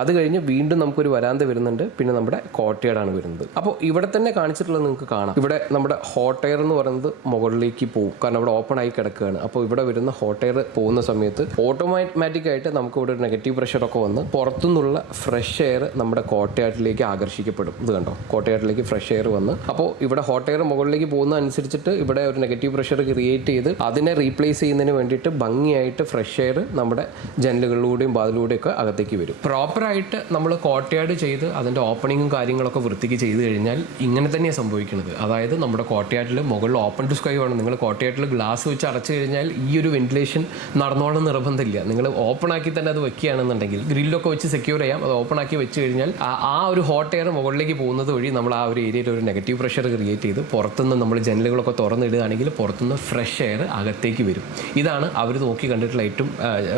അത് കഴിഞ്ഞ് വീണ്ടും നമുക്കൊരു വരാന്ത വരുന്നുണ്ട്, പിന്നെ നമ്മുടെ കോട്ടയാടാണ് വരുന്നത്. അപ്പോൾ ഇവിടെ തന്നെ കാണിച്ചിട്ടുള്ളത് നിങ്ങൾക്ക് കാണാം. ഇവിടെ നമ്മുടെ ഹോട്ട് എയർ എന്ന് പറയുന്നത് മുകളിലേക്ക് പോകും, കാരണം ഇവിടെ ഓപ്പൺ ആയി കിടക്കുകയാണ്. അപ്പോൾ ഇവിടെ വരുന്ന ഹോട്ട് എയർ പോകുന്ന സമയത്ത് ഓട്ടോമാറ്റിക്കായിട്ട് നമുക്ക് ഇവിടെ ഒരു നെഗറ്റീവ് പ്രഷറൊക്കെ വന്ന് പുറത്തുനിന്നുള്ള ഫ്രഷ് എയർ നമ്മുടെ കോട്ടയാട്ടിലേക്ക് ആകർഷിക്കപ്പെടും. ഇത് കണ്ടോ, കോട്ടയാട്ടിലേക്ക് ഫ്രഷ് എയർ വന്ന് അപ്പോൾ ഇവിടെ ഹോട്ട് എയർ മുകളിലേക്ക് പോകുന്ന അനുസരിച്ചിട്ട് ഇവിടെ ഒരു നെഗറ്റീവ് പ്രഷർ ക്രിയേറ്റ് ചെയ്ത് അതിനെ റീപ്ലേസ് ചെയ്യുന്നതിന് വേണ്ടിയിട്ട് ഭംഗിയായിട്ട് ഫ്രഷ് എയർ നമ്മുടെ ജനലുകളിലൂടെയും വാതിലൂടെയും ഒക്കെ അകത്തേക്ക് വരും. പ്രോപ്പറായിട്ട് നമ്മൾ കോട്ടയാട് ചെയ്ത് അതിൻ്റെ ഓപ്പണിങ്ങും കാര്യങ്ങളൊക്കെ വൃത്തിക്ക് ചെയ്ത് കഴിഞ്ഞാൽ ഇങ്ങനെ തന്നെയാണ് സംഭവിക്കുന്നത്. അതായത് നമ്മുടെ കോട്ടയാട്ടിൽ മുകളിൽ ഓപ്പൺ ടു സ്കൈ ആണ്. നിങ്ങൾ കോട്ടയാട്ടിൽ ഗ്ലാസ് വെച്ച് അടച്ചു കഴിഞ്ഞാൽ ഈ ഒരു വെന്റിലേഷൻ നടന്നോളം നിർബന്ധമില്ല. നിങ്ങൾ ഓപ്പൺ ആക്കി തന്നെ അത് വെക്കുകയാണെന്നുണ്ടെങ്കിൽ ഗ്രില്ലൊക്കെ വെച്ച് സെക്യൂർ ചെയ്യാം. അത് ഓപ്പൺ ആക്കി വെച്ച് കഴിഞ്ഞാൽ ആ ഒരു ഹോട്ട് എയർ മുകളിലേക്ക് പോകുന്നത് വഴി നമ്മൾ ആ ഒരു ഏരിയയിൽ ഒരു നെഗറ്റീവ് പ്രഷർ ക്രിയേറ്റ് ചെയ്ത് പുറത്തുനിന്ന് നമ്മൾ ജനലുകളൊക്കെ തുറന്നിടുകയാണെങ്കിൽ പുറത്തുനിന്ന് ഫ്രഷ് എയർ അകത്തേക്ക് വരും. ഇതാണ് അവർ നോക്കി കണ്ടിട്ടുള്ള ഏറ്റവും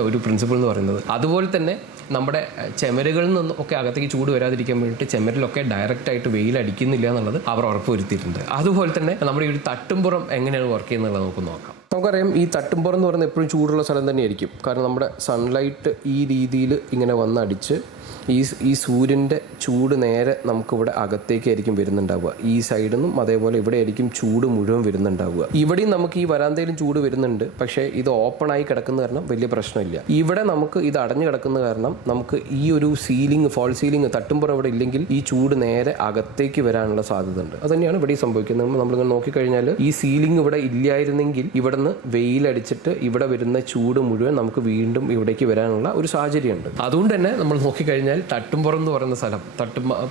ഒരു പ്രിൻസിപ്പിൾ എന്ന് പറയുന്നത്. അതുപോലെ തന്നെ നമ്മുടെ ചെമരുകളിൽ നിന്നും ഒക്കെ അകത്തേക്ക് ചൂട് വരാതിരിക്കാൻ വേണ്ടിയിട്ട് ചെമരിലൊക്കെ ഡയറക്റ്റായിട്ട് വെയിൽ അടിക്കുന്നില്ല എന്നുള്ളത് അവർ ഉറപ്പുവരുത്തിയിട്ടുണ്ട്. അതുപോലെ തന്നെ നമ്മുടെ ഈ ഒരു തട്ടുംപുറം എങ്ങനെയാണ് വർക്ക് ചെയ്യുന്നത് നമുക്ക് നോക്കാം. നമുക്കറിയാം ഈ തട്ടുംപുറം എന്ന് പറയുന്നത് എപ്പോഴും ചൂടുള്ള സ്ഥലം തന്നെയായിരിക്കും. കാരണം നമ്മുടെ സൺലൈറ്റ് ഈ രീതിയിൽ ഇങ്ങനെ വന്നടിച്ച് ഈ സൂര്യൻ്റെ ചൂട് നേരെ നമുക്കിവിടെ അകത്തേക്കായിരിക്കും വരുന്നുണ്ടാവുക. ഈ സൈഡിൽ നിന്നും അതേപോലെ ഇവിടെ ആയിരിക്കും ചൂട് മുഴുവൻ വരുന്നുണ്ടാവുക. ഇവിടെയും നമുക്ക് ഈ വരാന്തയിലും ചൂട് വരുന്നുണ്ട്. പക്ഷേ ഇത് ഓപ്പൺ ആയി കിടക്കുന്ന കാരണം വലിയ പ്രശ്നമില്ല. ഇവിടെ നമുക്ക് ഇത് അടഞ്ഞു കിടക്കുന്ന കാരണം നമുക്ക് ഈ ഒരു സീലിംഗ്, ഫോൾ സീലിംഗ്, തട്ടുംപുറം ഇവിടെ ഇല്ലെങ്കിൽ ഈ ചൂട് നേരെ അകത്തേക്ക് വരാനുള്ള സാധ്യത ഉണ്ട്. അത് തന്നെയാണ് ഇവിടെ സംഭവിക്കുന്നത്. നമ്മളിങ്ങനെ നോക്കിക്കഴിഞ്ഞാൽ ഈ സീലിംഗ് ഇവിടെ ഇല്ലായിരുന്നെങ്കിൽ ഇവിടെ നിന്ന് വെയിലടിച്ചിട്ട് ഇവിടെ വരുന്ന ചൂട് മുഴുവൻ നമുക്ക് വീണ്ടും ഇവിടേക്ക് വരാനുള്ള ഒരു സാഹചര്യമുണ്ട്. അതുകൊണ്ട് തന്നെ നമ്മൾ നോക്കിക്കഴിഞ്ഞാൽ തട്ടുംപുറം എന്ന് പറയുന്ന സ്ഥലം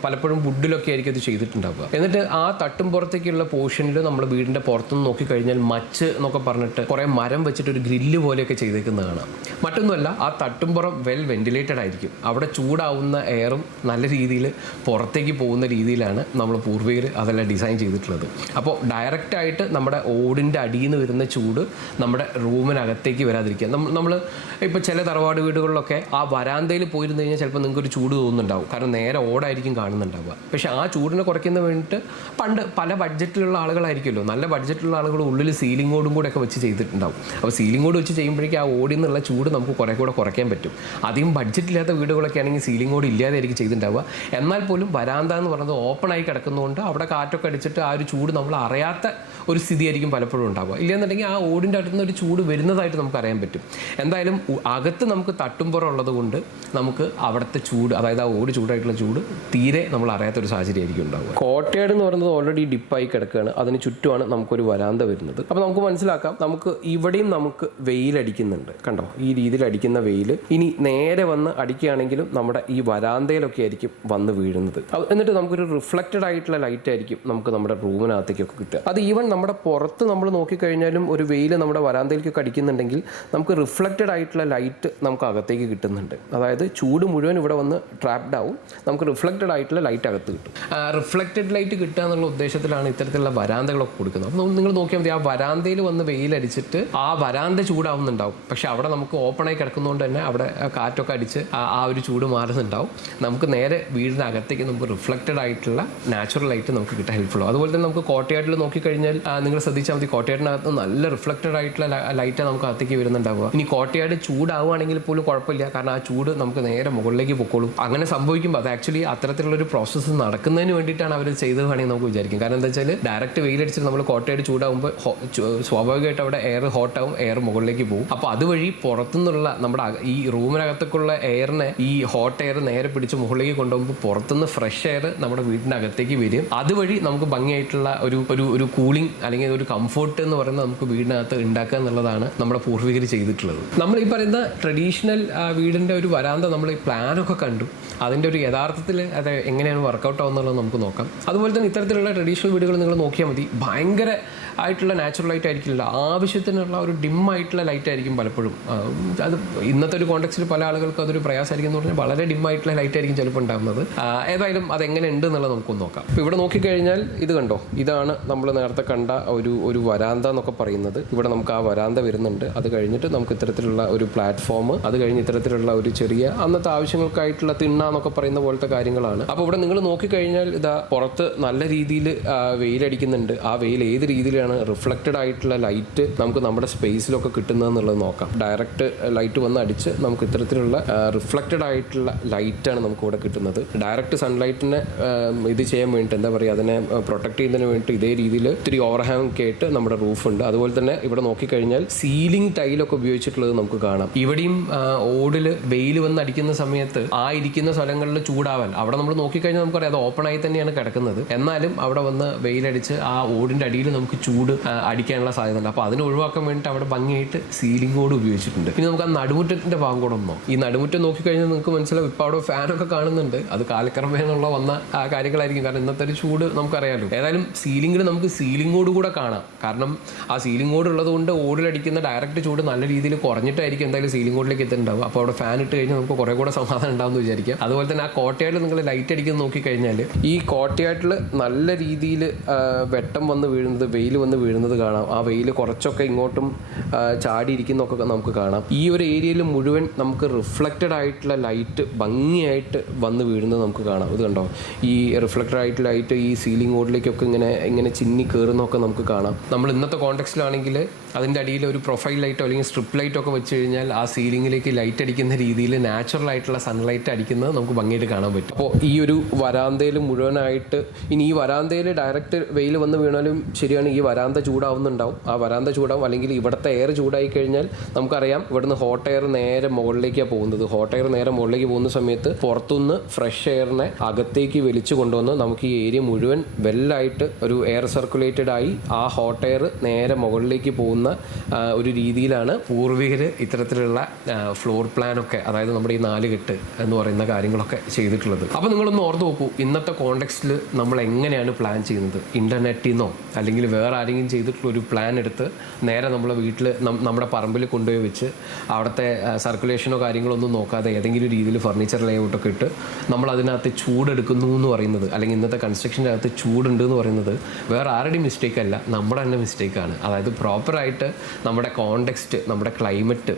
പലപ്പോഴും വുഡിലൊക്കെ ആയിരിക്കും അത് ചെയ്തിട്ടുണ്ടാവുക. എന്നിട്ട് ആ തട്ടുംപുറത്തേക്കുള്ള പോർഷനിൽ നമ്മൾ വീടിന്റെ പുറത്തുനിന്ന് നോക്കിക്കഴിഞ്ഞാൽ മച്ച് എന്നൊക്കെ പറഞ്ഞിട്ട് കുറെ മരം വെച്ചിട്ട് ഒരു ഗ്രില്ല് പോലെയൊക്കെ ചെയ്തേക്കുന്നത് കാണാം. മറ്റൊന്നുമല്ല, ആ തട്ടുംപുറം വെൽ വെന്റിലേറ്റഡ് ആയിരിക്കും. അവിടെ ചൂടാവുന്ന എയറും നല്ല രീതിയിൽ പുറത്തേക്ക് പോകുന്ന രീതിയിലാണ് നമ്മൾ പൂർവികർ അതെല്ലാം ഡിസൈൻ ചെയ്തിട്ടുള്ളത്. അപ്പോൾ ഡയറക്റ്റായിട്ട് നമ്മുടെ ഓടിൻ്റെ അടിയിൽ നിന്ന് വരുന്ന ചൂട് നമ്മുടെ റൂമിനകത്തേക്ക് വരാതിരിക്കുക. നമ്മൾ ഇപ്പോൾ ചില തറവാട് വീടുകളിലൊക്കെ ആ വരാന്തയിൽ പോയിരുന്നു കഴിഞ്ഞാൽ ചിലപ്പോൾ നിങ്ങൾക്കൊരു ചൂട് തോന്നുന്നുണ്ടാവും. കാരണം നേരെ ഓടായിരിക്കും കാണുന്നുണ്ടാവുക. പക്ഷേ ആ ചൂടിനെ കുറയ്ക്കുന്ന വേണ്ടിയിട്ട് പണ്ട് പല ബഡ്ജറ്റിലുള്ള ആളുകളായിരിക്കുമല്ലോ, നല്ല ബഡ്ജറ്റിലുള്ള ആളുകൾ ഉള്ളിൽ സീലിംഗോടും കൂടെ ഒക്കെ വെച്ച് ചെയ്തിട്ടുണ്ടാവും. അപ്പോൾ സീലിംഗോട് വെച്ച് ചെയ്യുമ്പോഴേക്കും ആ ഓടിൽ നിന്നുള്ള ചൂട് നമുക്ക് കുറേ കൂടെ കുറയ്ക്കാൻ പറ്റും. അധികം ബഡ്ജറ്റില്ലാത്ത വീടുകളൊക്കെ ആണെങ്കിൽ സീലിംഗോട് ഇല്ലാതെ ആയിരിക്കും ചെയ്തിട്ടുണ്ടാവുക. എന്നാൽ പോലും വരാന്ത എന്ന് പറയുന്നത് ഓപ്പൺ ആയി കിടക്കുന്നതുകൊണ്ട് അവിടെ കാറ്റൊക്കെ അടിച്ചിട്ട് ആ ഒരു ചൂട് നമ്മൾ അറിയാത്ത ഒരു സ്ഥിതിയായിരിക്കും പലപ്പോഴും ഉണ്ടാവുക. ഇല്ലെന്നുണ്ടെങ്കിൽ ആ ഓടിൻ്റെ അടുത്ത് നിന്ന് ഒരു ചൂട് വരുന്നതായിട്ട് നമുക്ക് അറിയാൻ പറ്റും. എന്തായാലും അകത്ത് നമുക്ക് തട്ടുംപുറം ഉള്ളത് കൊണ്ട് നമുക്ക് അവിടുത്തെ ചൂട്, അതായത് ആ ഓട് ചൂടായിട്ടുള്ള ചൂട് തീരെ നമ്മൾ അറിയാത്തൊരു സാഹചര്യമായിരിക്കും ഉണ്ടാവുക. കോട്ടയാട് എന്ന് പറയുന്നത് ഓൾറെഡി ഡിപ്പായി കിടക്കുകയാണ്. അതിന് ചുറ്റുമാണ് നമുക്കൊരു വരാന്ത വരുന്നത്. അപ്പോൾ നമുക്ക് മനസ്സിലാക്കാം, നമുക്ക് ഇവിടെയും നമുക്ക് വെയിലടിക്കുന്നുണ്ട്. കണ്ടോ, ഈ രീതിയിൽ അടിക്കുന്ന വെയിൽ ഇനി നേരെ വന്ന് അടിക്കുകയാണെങ്കിലും നമ്മുടെ ഈ വരാന്തയിലൊക്കെ ആയിരിക്കും വന്ന് വീഴുന്നത്. എന്നിട്ട് നമുക്കൊരു റിഫ്ലക്റ്റഡ് ആയിട്ടുള്ള ലൈറ്റ് ആയിരിക്കും നമുക്ക് നമ്മുടെ റൂമിനകത്തേക്കൊക്കെ കിട്ടുക. അത് ഈവൻ നമ്മുടെ പുറത്ത് നമ്മൾ നോക്കിക്കഴിഞ്ഞാലും ഒരു വെയിൽ നമ്മുടെ വരാന്തയിലേക്കൊക്കെ അടിക്കുന്നുണ്ടെങ്കിൽ നമുക്ക് റിഫ്ലക്റ്റഡ് ആയിട്ടുള്ള ലൈറ്റ് നമുക്ക് അകത്തേക്ക് കിട്ടുന്നുണ്ട്. അതായത് ചൂട് മുഴുവൻ ഇവിടെ വന്ന് ട്രാപ്ഡ് ആവും, നമുക്ക് റിഫ്ലക്റ്റഡ് ആയിട്ടുള്ള ലൈറ്റ് അകത്ത് കിട്ടും. റിഫ്ലക്റ്റഡ് ലൈറ്റ് കിട്ടുക എന്നുള്ള ഉദ്ദേശത്തിലാണ് ഇത്തരത്തിലുള്ള വരാന്തകളൊക്കെ കൊടുക്കുന്നത്. അപ്പോൾ നിങ്ങൾ നോക്കിയാൽ മതി, ആ വരാന്തയിൽ വന്ന് വെയിലടിച്ചിട്ട് ആ വരാന്ത ചൂടാവുന്നുണ്ടാവും. പക്ഷെ അവിടെ നമുക്ക് ഓപ്പൺ ആയി കിടക്കുന്നതുകൊണ്ട് തന്നെ അവിടെ കാറ്റൊക്കെ അടിച്ച് ആ ഒരു ചൂട് മാറുന്നുണ്ടാവും. നമുക്ക് നേരെ വീടിനകത്തേക്ക് നമുക്ക് റിഫ്ലക്റ്റഡ് ആയിട്ടുള്ള നാച്ചുറൽ ലൈറ്റ് നമുക്ക് കിട്ടാൻ ഹെൽപ്ഫുൾ ആവും. അതുപോലെ തന്നെ നമുക്ക് കോട്ടയാട്ടിൽ നോക്കിക്കഴിഞ്ഞാൽ നിങ്ങൾ ശ്രദ്ധിച്ചാൽ മതി, കോട്ടയാടിനകത്ത് നല്ല റിഫ്ലക്റ്റഡ് ആയിട്ടുള്ള ലൈറ്റാണ് നമുക്ക് അകത്തേക്ക് വരുന്നുണ്ടാവുക. ഇനി കോട്ടയാട് ചൂടാവുകയാണെങ്കിൽ പോലും കുഴപ്പമില്ല, കാരണം ആ ചൂട് നമുക്ക് നേരെ മുകളിലേക്ക് പൊക്കോളും. അങ്ങനെ സംഭവിക്കുമ്പോൾ അത് ആക്ച്വലി അത്തരത്തിലുള്ള ഒരു പ്രോസസ്സ് നടക്കുന്നതിന് വേണ്ടിയിട്ടാണ് അവർ ചെയ്തത് വേണമെങ്കിൽ നമുക്ക് വിചാരിക്കും. കാരണം എന്താ വെച്ചാൽ ഡയറക്റ്റ് വെയിലടിച്ചിട്ട് നമ്മൾ കോട്ടയാട് ചൂടാവുമ്പോൾ സ്വാഭാവികമായിട്ട് അവിടെ എയർ ഹോട്ടാവും, എയർ മുകളിലേക്ക് പോകും. അപ്പോൾ അതുവഴി പുറത്തുനിന്നുള്ള നമ്മുടെ ഈ റൂമിനകത്തേക്കുള്ള എയറിനെ ഈ ഹോട്ട് എയർ നേരെ പിടിച്ച് മുകളിലേക്ക് കൊണ്ടുപോകുമ്പോൾ പുറത്തുനിന്ന് ഫ്രഷ് എയർ നമ്മുടെ വീടിൻ്റെ അകത്തേക്ക് വരും. അതുവഴി നമുക്ക് ഭംഗിയായിട്ടുള്ള ഒരു കൂളിംഗ് അല്ലെങ്കിൽ ഒരു കംഫോർട്ട് എന്ന് പറയുന്നത് നമുക്ക് വീടിനകത്ത് ഉണ്ടാക്കുക എന്നുള്ളതാണ് നമ്മുടെ പൂർവികർ ചെയ്തിട്ടുള്ളത്. നമ്മൾ ഈ പറയുന്ന ട്രഡീഷണൽ വീടിൻ്റെ ഒരു വരാന്ത നമ്മൾ ഈ പ്ലാനൊക്കെ കണ്ടു. അതിൻ്റെ ഒരു യഥാർത്ഥത്തിൽ അത് എങ്ങനെയാണ് വർക്കൗട്ട് ആവുന്നുള്ളത് നമുക്ക് നോക്കാം. അതുപോലെ തന്നെ ഇത്തരത്തിലുള്ള ട്രഡീഷണൽ വീടുകൾ നിങ്ങൾ നോക്കിയാൽ മതി, ഭയങ്കര ആയിട്ടുള്ള നാച്ചുറൽ ലൈറ്റ് ആയിരിക്കില്ല, ആവശ്യത്തിനുള്ള ഒരു ഡിം ആയിട്ടുള്ള ലൈറ്റ് ആയിരിക്കും പലപ്പോഴും. അത് ഇന്നത്തെ ഒരു കോണ്ടെക്സ്റ്റിൽ പല ആളുകൾക്ക് അതൊരു പ്രയാസമായിരിക്കും എന്ന് പറഞ്ഞാൽ വളരെ ഡിം ആയിട്ടുള്ള ലൈറ്റ് ആയിരിക്കും ചിലപ്പോൾ ഉണ്ടാകുന്നത്. ഏതായാലും അതെങ്ങനെ ഉണ്ട് എന്നുള്ളത് നമുക്കൊന്ന് നോക്കാം. ഇപ്പോൾ ഇവിടെ നോക്കിക്കഴിഞ്ഞാൽ ഇത് കണ്ടോ, ഇതാണ് നമ്മൾ നേരത്തെ കണ്ട ഒരു വരാന്ത എന്നൊക്കെ പറയുന്നത്. ഇവിടെ നമുക്ക് ആ വരാന്ത വരുന്നുണ്ട്. അത് കഴിഞ്ഞിട്ട് നമുക്ക് ഇത്തരത്തിലുള്ള ഒരു പ്ലാറ്റ്ഫോം, അത് കഴിഞ്ഞ് ഇത്തരത്തിലുള്ള ഒരു ചെറിയ അന്നത്തെ ആവശ്യങ്ങൾക്കായിട്ടുള്ള തിണ്ണ എന്നൊക്കെ പറയുന്ന പോലത്തെ കാര്യങ്ങളാണ്. അപ്പോൾ ഇവിടെ നിങ്ങൾ നോക്കിക്കഴിഞ്ഞാൽ ഇതാ പുറത്ത് നല്ല രീതിയിൽ വെയിലടിക്കുന്നുണ്ട്. ആ വെയിൽ ഏത് രീതിയിലാണ് റിഫ്ലക്റ്റഡ് ആയിട്ടുള്ള ലൈറ്റ് നമുക്ക് നമ്മുടെ സ്പേസിലൊക്കെ കിട്ടുന്നതെന്നുള്ളത് നോക്കാം. ഡയറക്റ്റ് ലൈറ്റ് വന്ന് അടിച്ച് നമുക്ക് ഇത്തരത്തിലുള്ള റിഫ്ലക്റ്റഡ് ആയിട്ടുള്ള ലൈറ്റാണ് നമുക്ക് ഇവിടെ കിട്ടുന്നത്. ഡയറക്റ്റ് സൺലൈറ്റിനെ ഇത് ചെയ്യാൻ വേണ്ടിയിട്ട് എന്താ പറയുക, അതിനെ പ്രൊട്ടക്ട് ചെയ്യുന്നതിന് വേണ്ടിയിട്ട് ഇതേ രീതിയിൽ ഇത്തിരി ഓവർഹാങ് കേട്ട് നമ്മുടെ റൂഫുണ്ട്. അതുപോലെ തന്നെ ഇവിടെ നോക്കിക്കഴിഞ്ഞാൽ സീലിംഗ് ടൈലൊക്കെ ഉപയോഗിച്ചിട്ടുള്ളത് നമുക്ക് കാണാം. ഇവിടെയും ഓടിൽ വെയിൽ വന്ന് അടിക്കുന്ന സമയത്ത് ആ ഇരിക്കുന്ന സ്ഥലങ്ങളിൽ ചൂടാവാൻ അവിടെ നമ്മൾ നോക്കിക്കഴിഞ്ഞാൽ നമുക്കറിയാം അത് ഓപ്പൺ ആയി തന്നെയാണ് കിടക്കുന്നത്. എന്നാലും അവിടെ വന്ന് വെയിലടിച്ച് ആ ഓടിൻ്റെ അടിയിൽ നമുക്ക് ചൂട് അടിക്കാനുള്ള സാധ്യത ഉണ്ട്. അപ്പോൾ അതിനെ ഒഴിവാക്കാൻ വേണ്ടിയിട്ട് അവിടെ ഭംഗിയായിട്ട് സീലിംഗ് ബോർഡ് ഉപയോഗിച്ചിട്ടുണ്ട്. പിന്നെ നമുക്ക് ആ നടുമുറ്റത്തിൻ്റെ ഭാഗം കൂടെ ഒന്നോ, ഈ നടുമുറ്റം നോക്കിക്കഴിഞ്ഞാൽ നിങ്ങൾക്ക് മനസ്സിലാവും ഇപ്പോൾ അവിടെ ഫാനൊക്കെ കാണുന്നുണ്ട്. അത് കാലക്രമേണയുള്ള വന്ന കാര്യങ്ങളായിരിക്കും. കാരണം ഇന്നത്തെ ഒരു ചൂട് നമുക്കറിയാമല്ലോ. ഏതായാലും സീലിംഗിൽ നമുക്ക് സീലിംഗ് ബോർഡ് കൂടെ കാണാം. കാരണം ആ സീലിംഗ് ബോർഡ് ഉള്ളത് കൊണ്ട് ഓടിലടിക്കുന്ന ഡയറക്റ്റ് ചൂട് നല്ല രീതിയിൽ കുറഞ്ഞിട്ടായിരിക്കും എന്തായാലും സീലിംഗ് ബോർഡിലേക്ക് എത്തുന്നുണ്ടാവും. അപ്പോൾ അവിടെ ഫാൻ ഇട്ട് കഴിഞ്ഞാൽ നമുക്ക് കുറേ കൂടെ സമാധാനം ഉണ്ടാവുമെന്ന് വിചാരിക്കാം. അതുപോലെ തന്നെ ആ കോട്ടയാട്ടിൽ നിങ്ങൾ ലൈറ്റ് അടിക്കുന്നത് നോക്കിക്കഴിഞ്ഞാൽ ഈ കോട്ടയാട്ടിൽ നല്ല രീതിയിൽ വെട്ടം വന്ന് വീഴുന്നത്, വെയിൽ വന്ന് വീഴുന്നത് കാണാം. ആ വെയിൽ കുറച്ചൊക്കെ ഇങ്ങോട്ടും ചാടിയിരിക്കുന്നതൊക്കെ നമുക്ക് കാണാം. ഈ ഒരു ഏരിയയിൽ മുഴുവൻ നമുക്ക് റിഫ്ലക്റ്റഡ് ആയിട്ടുള്ള ലൈറ്റ് ഭംഗിയായിട്ട് വന്ന് വീഴുന്നത് നമുക്ക് കാണാം. ഇത് കണ്ടോ, ഈ റിഫ്ലക്റ്റഡ് ആയിട്ട് ലൈറ്റ് ഈ സീലിംഗ് ബോർഡിലേക്കൊക്കെ ഇങ്ങനെ ചിന്നി കയറുന്നതൊക്കെ നമുക്ക് കാണാം. നമ്മൾ ഇന്നത്തെ കോണ്ടെക്സ്റ്റിലാണെങ്കിൽ അതിൻ്റെ അടിയിൽ ഒരു പ്രൊഫൈൽ ലൈറ്റോ അല്ലെങ്കിൽ സ്ട്രിപ്പ് ലൈറ്റോ ഒക്കെ വെച്ച് കഴിഞ്ഞാൽ ആ സീലിംഗിലേക്ക് ലൈറ്റ് അടിക്കുന്ന രീതിയിൽ നാച്ചുറൽ ആയിട്ടുള്ള സൺലൈറ്റ് അടിക്കുന്നത് നമുക്ക് ഭംഗിയായിട്ട് കാണാൻ പറ്റും. അപ്പോൾ ഈ ഒരു വരാന്തയിൽ മുഴുവനായിട്ട്, ഇനി ഈ വരാന്തയിൽ ഡയറക്റ്റ് വെയിൽ വന്ന് വീണാലും ശരിയാണ്, ഈ വരാന്ത ചൂടാവുന്നുണ്ടാവും. ആ വരാന്ത ചൂടാവും, അല്ലെങ്കിൽ ഇവിടുത്തെ എയർ ചൂടായി കഴിഞ്ഞാൽ നമുക്കറിയാം ഇവിടുന്ന് ഹോട്ട് എയർ നേരെ മുകളിലേക്കാണ് പോകുന്നത്. ഹോട്ട് എയർ നേരെ മുകളിലേക്ക് പോകുന്ന സമയത്ത് പുറത്തുനിന്ന് ഫ്രഷ് എയറിനെ അകത്തേക്ക് വലിച്ചു കൊണ്ടുവന്ന് നമുക്ക് ഈ ഏരിയ മുഴുവൻ വെല്ലായിട്ട് ഒരു എയർ സർക്കുലേറ്റഡ് ആയി ആ ഹോട്ട് എയർ നേരെ മുകളിലേക്ക് പോകുന്ന ഒരു രീതിയിലാണ് പൂർവികർ ഇത്തരത്തിലുള്ള ഫ്ലോർ പ്ലാനൊക്കെ, അതായത് നമ്മുടെ ഈ 4 കെട്ട് എന്ന് പറയുന്ന കാര്യങ്ങളൊക്കെ ചെയ്തിട്ടുള്ളത്. അപ്പോൾ നിങ്ങളൊന്ന് ഓർത്ത് നോക്കൂ, ഇന്നത്തെ കോണ്ടെക്സ്റ്റിൽ നമ്മൾ എങ്ങനെയാണ് പ്ലാൻ ചെയ്യുന്നത്. ഇൻ്റർനെറ്റിൽ നിന്നോ അല്ലെങ്കിൽ വേറെ ആരെങ്കിലും ചെയ്തിട്ടുള്ള ഒരു പ്ലാൻ എടുത്ത് നേരെ നമ്മളെ വീട്ടിൽ നമ്മുടെ പറമ്പിൽ കൊണ്ടുപോയി വെച്ച് അവിടുത്തെ സർക്കുലേഷനോ കാര്യങ്ങളോ ഒന്നും നോക്കാതെ ഏതെങ്കിലും രീതിയിൽ ഫർണിച്ചർ ലേഔട്ടൊക്കെ ഇട്ട് നമ്മൾ അതിനകത്ത് ചൂടെടുക്കുന്നു എന്ന് പറയുന്നത്, അല്ലെങ്കിൽ ഇന്നത്തെ കൺസ്ട്രക്ഷൻ്റെ അകത്ത് ചൂടുണ്ട് എന്ന് പറയുന്നത് വേറെ ആരുടെയും മിസ്റ്റേക്ക് അല്ല, നമ്മുടെ തന്നെ മിസ്റ്റേക്കാണ്. അതായത് പ്രോപ്പറായിട്ട് നമ്മുടെ കോണ്ടെക്സ്റ്റ്, നമ്മുടെ ക്ലൈമറ്റ്,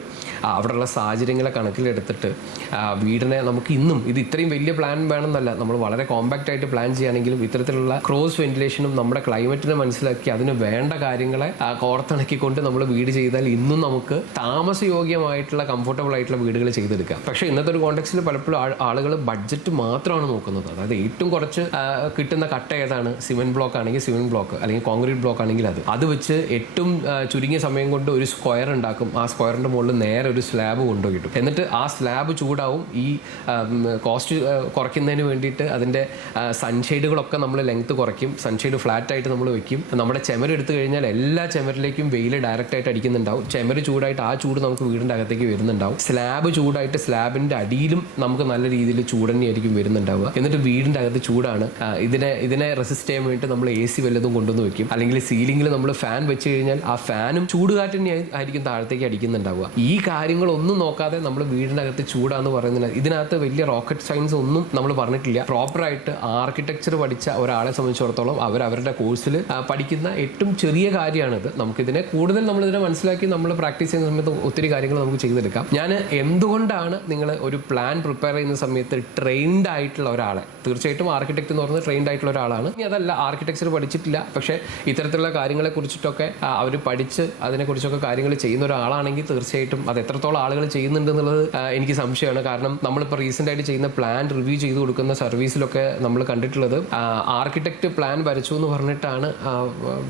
അവിടെയുള്ള സാഹചര്യങ്ങളെ കണക്കിലെടുത്തിട്ട് വീടിനെ നമുക്ക് ഇന്നും ഇത് ഇത്രയും വലിയ പ്ലാൻ വേണമെന്നല്ല, നമ്മൾ വളരെ കോമ്പാക്റ്റ് ആയിട്ട് പ്ലാൻ ചെയ്യുകയാണെങ്കിലും ഇത്തരത്തിലുള്ള ക്രോസ് വെന്റിലേഷനും നമ്മുടെ ക്ലൈമറ്റിനെ മനസ്സിലാക്കി അതിന് വേണ്ട കാര്യങ്ങളെ കോർത്തിണക്കിക്കൊണ്ട് നമ്മൾ വീട് ചെയ്താൽ ഇന്നും നമുക്ക് താമസയോഗ്യമായിട്ടുള്ള കംഫർട്ടബിൾ ആയിട്ടുള്ള വീടുകൾ ചെയ്തെടുക്കാം. പക്ഷേ ഇന്നത്തെ ഒരു കോണ്ടെക്സ്റ്റിൽ പലപ്പോഴും ആളുകൾ ബഡ്ജറ്റ് മാത്രമാണ് നോക്കുന്നത്. അതായത് ഏറ്റവും കുറച്ച് കിട്ടുന്ന കട്ട ഏതാണ്, സിമെന്റ് ബ്ലോക്ക് ആണെങ്കിൽ സിമെന്റ് ബ്ലോക്ക്, അല്ലെങ്കിൽ കോൺക്രീറ്റ് ബ്ലോക്ക് ആണെങ്കിൽ അത് വെച്ച് ഏറ്റവും ചുരുങ്ങിയ സമയം കൊണ്ട് ഒരു സ്ക്വയർ ഉണ്ടാക്കും. ആ സ്ക്വയറിന്റെ മുകളിൽ നേരെ ഒരു സ്ലാബ് കൊണ്ടുപോയിട്ടു. എന്നിട്ട് ആ സ്ലാബ് ചൂടാവും. ഈ കോസ്റ്റ് കുറയ്ക്കുന്നതിന് വേണ്ടിയിട്ട് അതിൻ്റെ സൺഷെയ്ഡുകളൊക്കെ നമ്മൾ ലെങ്ത് കുറയ്ക്കും. സൺഷെയ്ഡ് ഫ്ലാറ്റ് ആയിട്ട് നമ്മൾ വെക്കും. നമ്മുടെ ചെമര് എടുത്തു കഴിഞ്ഞാൽ എല്ലാ ചെമരിലേക്കും വെയിൽ ഡയറക്റ്റ് ആയിട്ട് അടിക്കുന്നുണ്ടാവും. ചെമര് ചൂടായിട്ട് ആ ചൂട് നമുക്ക് വീടിൻ്റെ അകത്തേക്ക് വരുന്നുണ്ടാവും. സ്ലാബ് ചൂടായിട്ട് സ്ലാബിൻ്റെ അടിയിലും നമുക്ക് നല്ല രീതിയിൽ ചൂട് തന്നെയായിരിക്കും വരുന്നുണ്ടാവുക. എന്നിട്ട് വീടിൻ്റെ അകത്ത് ചൂടാണ്. ഇതിനെ റെസിസ്റ്റ് ചെയ്യാൻ വേണ്ടിയിട്ട് നമ്മൾ AC വല്ലതും കൊണ്ടുവന്ന് വെക്കും. അല്ലെങ്കിൽ സീലിംഗിൽ നമ്മൾ ഫാൻ വെച്ച് കഴിഞ്ഞാൽ ആ ഫാനും ചൂടുകാറ്റ് തന്നെ ആയിരിക്കും താഴത്തേക്ക് അടിക്കുന്നുണ്ടാവുക. ഈ കാര്യങ്ങളൊന്നും നോക്കാതെ നമ്മൾ വീടിനകത്ത് ചൂടാന്ന് പറയുന്നത്, ഇതിനകത്ത് വലിയ റോക്കറ്റ് സയൻസ് ഒന്നും നമ്മൾ പറഞ്ഞിട്ടില്ല. പ്രോപ്പറായിട്ട് ആർക്കിടെക്ചർ പഠിച്ച ഒരാളെ സംബന്ധിച്ചിടത്തോളം അവരുടെ കോഴ്സിൽ പഠിക്കുന്ന ഏറ്റവും ചെറിയ കാര്യമാണിത്. നമുക്കിതിനെ കൂടുതൽ നമ്മളിതിനെ മനസ്സിലാക്കി നമ്മൾ പ്രാക്ടീസ് ചെയ്യുന്ന സമയത്ത് ഒത്തിരി കാര്യങ്ങൾ നമുക്ക് ചെയ്തെടുക്കാം. ഞാൻ എന്തുകൊണ്ടാണ് നിങ്ങൾ ഒരു പ്ലാൻ പ്രിപ്പയർ ചെയ്യുന്ന സമയത്ത് ട്രെയിൻഡ് ആയിട്ടുള്ള ഒരാളെ, തീർച്ചയായിട്ടും ആർക്കിടെക്ട് എന്ന് പറഞ്ഞാൽ ട്രെയിൻഡ് ആയിട്ടുള്ള ഒരാളാണ്. ഇനി അതല്ല ആർക്കിടെക്ചർ പഠിച്ചിട്ടില്ല, പക്ഷേ ഇത്തരത്തിലുള്ള കാര്യങ്ങളെ കുറിച്ചിട്ടൊക്കെ അവർ പഠിച്ച് അതിനെക്കുറിച്ചൊക്കെ കാര്യങ്ങൾ ചെയ്യുന്ന ഒരാളാണെങ്കിൽ തീർച്ചയായിട്ടും അത് എത്രത്തോളം ആളുകൾ ചെയ്യുന്നുണ്ട് എന്നുള്ളത് എനിക്ക് സംശയമാണ്. കാരണം നമ്മളിപ്പോൾ റീസെൻ്റ് ആയിട്ട് ചെയ്യുന്ന പ്ലാൻ റിവ്യൂ ചെയ്ത് കൊടുക്കുന്ന സർവീസിലൊക്കെ നമ്മൾ കണ്ടിട്ടുള്ളത് ആർക്കിടെക്ട് പ്ലാൻ വരച്ചു എന്ന് പറഞ്ഞിട്ടാണ്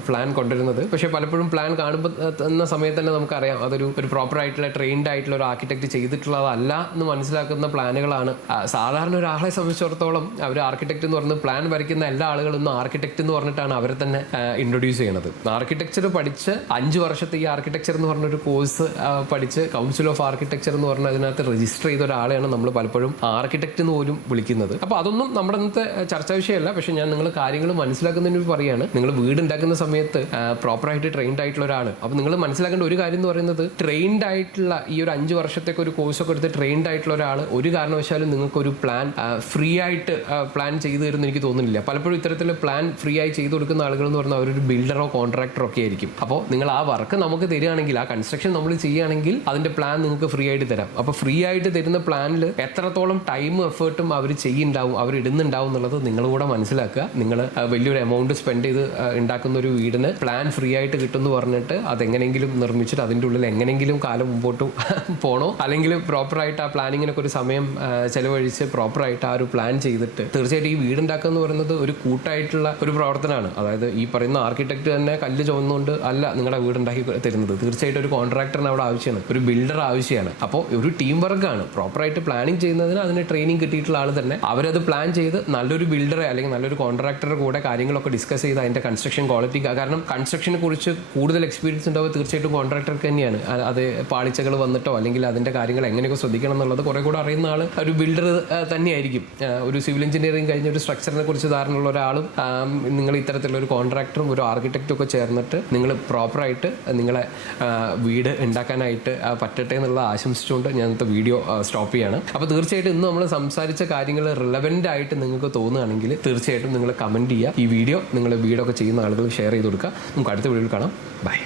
പ്ലാൻ കൊണ്ടുവരുന്നത്. പക്ഷേ പലപ്പോഴും പ്ലാൻ കാണുമ്പോൾ എന്ന സമയത്ത് തന്നെ നമുക്കറിയാം അതൊരു പ്രോപ്പർ ആയിട്ടുള്ള ട്രെയിൻഡ് ആയിട്ടുള്ള ഒരു ആർക്കിടെക്ട് ചെയ്തിട്ടുള്ളതല്ല എന്ന് മനസ്സിലാക്കുന്ന പ്ലാനുകളാണ്. സാധാരണ ഒരാളെ സംബന്ധിച്ചിടത്തോളം അവർ ആർക്കിടെക്ട് എന്ന് പറയുന്നത് പ്ലാൻ വരയ്ക്കുന്ന എല്ലാ ആളുകളൊന്നും ആർക്കിടെക്ട് എന്ന് പറഞ്ഞിട്ടാണ് അവരെ തന്നെ ഇൻട്രൊഡ്യൂസ് ചെയ്യുന്നത്. ആർക്കിടെക്ചർ പഠിച്ച് 5 വർഷത്തെ ഈ ആർക്കിടെക്ചർ എന്ന് പറഞ്ഞൊരു കോഴ്സ് പഠിച്ച് കൗൺസിൽ ഓഫ് ആർക്കിടെക്ചർ എന്ന് പറഞ്ഞ അതിനകത്ത് രജിസ്റ്റർ ചെയ്ത ഒരാളെയാണ് നമ്മൾ പലപ്പോഴും ആർക്കിടെക്ട് എന്ന് പോലും വിളിക്കുന്നത്. അപ്പോൾ അതൊന്നും നമ്മുടെ ഇന്നത്തെ ചർച്ചാ വിഷയമല്ല. പക്ഷേ ഞാൻ നിങ്ങൾ കാര്യങ്ങൾ മനസ്സിലാക്കുന്നതിന് പറയുകയാണ്, നിങ്ങൾ വീട് ഉണ്ടാക്കുന്ന സമയത്ത് പ്രോപ്പറായിട്ട് ട്രെയിൻഡ് ആയിട്ടുള്ള ഒരാൾ, അപ്പോൾ നിങ്ങൾ മനസ്സിലാക്കേണ്ട ഒരു കാര്യം എന്ന് പറയുന്നത്, ട്രെയിൻഡ് ആയിട്ടുള്ള ഈ ഒരു 5 വർഷത്തേക്ക് ഒരു കോഴ്സൊക്കെ എടുത്ത് ട്രെയിൻഡ് ആയിട്ടുള്ള ഒരാൾ ഒരു കാരണവശാലും നിങ്ങൾക്കൊരു പ്ലാൻ ഫ്രീ ആയിട്ട് പ്ലാൻ ചെയ്തു തരുമെന്ന് എനിക്ക് തോന്നുന്നില്ല. പലപ്പോഴും ഇത്തരത്തിൽ പ്ലാൻ ഫ്രീ ആയി ചെയ്തു കൊടുക്കുന്ന ആളുകൾ എന്ന് പറഞ്ഞാൽ അവരൊരു ബിൽഡറോ കോൺട്രാക്ടറോ ഒക്കെ ആയിരിക്കും. അപ്പോൾ നിങ്ങൾ ആ വർക്ക് നമുക്ക് തരികയാണെങ്കിൽ, ആ കൺസ്ട്രക്ഷൻ നമ്മൾ ചെയ്യുകയാണെങ്കിൽ അതിൻ്റെ പ്ലാൻ നിങ്ങൾക്ക് ഫ്രീ ആയിട്ട് തരാം. അപ്പോൾ ഫ്രീ ആയിട്ട് തരുന്ന പ്ലാനിൽ എത്രത്തോളം ടൈമും എഫേർട്ടും അവർ ചെയ്യുന്നുണ്ടാവും, അവർ ഇടുന്നുണ്ടാവും എന്നുള്ളത് നിങ്ങൾ കൂടെ മനസ്സിലാക്കുക. നിങ്ങൾ വലിയൊരു എമൗണ്ട് സ്പെൻഡ് ചെയ്ത് ഉണ്ടാക്കുന്ന ഒരു വീടിന് പ്ലാൻ ഫ്രീ ആയിട്ട് കിട്ടുമെന്ന് പറഞ്ഞിട്ട് അതെങ്ങനെയെങ്കിലും നിർമ്മിച്ചിട്ട് അതിൻ്റെ ഉള്ളിൽ എങ്ങനെയെങ്കിലും കാലം മുമ്പോട്ട് പോകണോ, അല്ലെങ്കിൽ പ്രോപ്പറായിട്ട് ആ പ്ലാനിങ്ങിനൊക്കെ ഒരു സമയം ചെലവഴിച്ച് പ്രോപ്പറായിട്ട് ആ ഒരു പ്ലാൻ ചെയ്തിട്ട്, തീർച്ചയായിട്ടും ഈ വീടുണ്ടാക്കുക എന്ന് പറയുന്നത് ഒരു കൂട്ടായിട്ടുള്ള ഒരു പ്രവർത്തനമാണ്. അതായത് ഈ പറയുന്ന ആർക്കിടെക്ട് തന്നെ കല്ല് ചുവന്നുകൊണ്ട് അല്ല നിങ്ങളുടെ വീടുണ്ടാക്കി തരുന്നത്. തീർച്ചയായിട്ടും ഒരു കോൺട്രാക്ടറിന് അവിടെ ആവശ്യമാണ്, ഒരു ബിൽഡർ ആവശ്യമാണ്. അപ്പോൾ ഒരു ടീം വർക്കാണ്. പ്രോപ്പറായിട്ട് പ്ലാനിങ് ചെയ്യുന്നതിന് അതിന് ട്രെയിനിങ് കിട്ടിയിട്ടുള്ള ആൾ തന്നെ അവരത് പ്ലാൻ ചെയ്ത് നല്ലൊരു ബിൽഡറെ അല്ലെങ്കിൽ നല്ലൊരു കോൺട്രാക്ടറുടെ കൂടെ കാര്യങ്ങളൊക്കെ ഡിസ്കസ് ചെയ്ത് അതിൻ്റെ കൺസ്ട്രക്ഷൻ ക്വാളിറ്റി കാരണം കൺസ്ട്രക്ഷനെ കുറിച്ച് കൂടുതൽ എക്സ്പീരിയൻസ് ഉണ്ടാവുക തീർച്ചയായിട്ടും കോൺട്രാക്ടർക്ക് തന്നെയാണ്. അത് പാളിച്ചകൾ വന്നിട്ടോ അല്ലെങ്കിൽ അതിൻ്റെ കാര്യങ്ങൾ എങ്ങനെയൊക്കെ ശ്രദ്ധിക്കണം എന്നുള്ളത് കുറേ കൂടെ അറിയുന്ന ആൾ ഒരു ബിൽഡർ തന്നെയായിരിക്കും. ഒരു സിവിൽ എഞ്ചിനീയറിംഗ് കഴിഞ്ഞ ഒരു സ്ട്രക്ചറിനെ കുറിച്ച് ധാരണയുള്ള ഒരാളും നിങ്ങൾ ഇത്തരത്തിലുള്ള ഒരു കോൺട്രാക്ടറും ഒരു ആർക്കിടെക്റ്റും ഒക്കെ ചേർന്നിട്ട് നിങ്ങൾ പ്രോപ്പറായിട്ട് നിങ്ങളെ വീട് ഉണ്ടാക്കാനായിട്ട് പറ്റട്ടെ എന്നുള്ള ആശംസിച്ചുകൊണ്ട് ഞാൻ ഇന്നത്തെ വീഡിയോ സ്റ്റോപ്പ് ചെയ്യാണ്. അപ്പോൾ തീർച്ചയായിട്ടും ഇന്ന് നമ്മൾ സംസാരിച്ച കാര്യങ്ങൾ റിലവൻ്റ് ആയിട്ട് നിങ്ങൾക്ക് തോന്നുകയാണെങ്കിൽ തീർച്ചയായിട്ടും നിങ്ങൾ കമൻറ്റ് ചെയ്യുക. ഈ വീഡിയോ നിങ്ങൾ വീടൊക്കെ ചെയ്യുന്ന ആളുകൾ ഷെയർ ചെയ്ത് കൊടുക്കുക. നമുക്ക് അടുത്ത വീഡിയോയിൽ കാണാം. ബൈ.